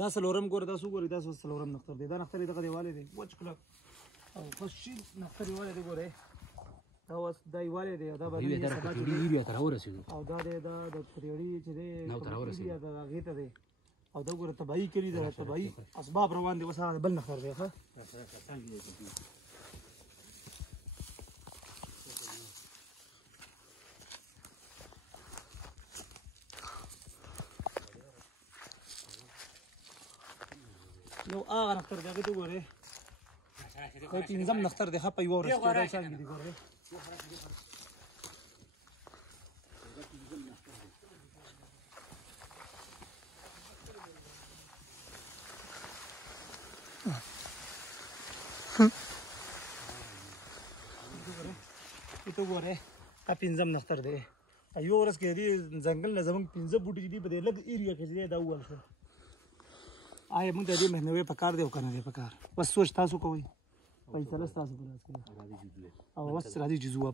دا څلورم ګوره دا څو ګورې دا څلورم نښتر دی دا نښتر دغه دیوالی دی وچ کلک او خو شین نښتر یوالی دی ګورئ دا اوس دا یوالی دی او دا به او دا دی دا د تریړي چې دی د هغې ته دی او دا ګوره طبایي کلي ده طبایي اسباب روان دي اوس هغه بل نښتر دی ښه یو هغه نښتر دی هغې ته وګورئ دا پنځم نښتر دی ښه په یوه ورځ کې دا څنګه دي ګورئ ته وګورئ دا پنځم نښتر دی یوه ورځ کې د دې ځنګل نه زموږ 15 بوټي چې دي په دې لږ ایریا کې چې دی دا ووهل شول آیا موږ ته دې مهنوي پکار دی او که نه دی پکار بس سوچ تاسو کوئ فیصله ستاسو په لاس کې ده او بس راځئ چې ځو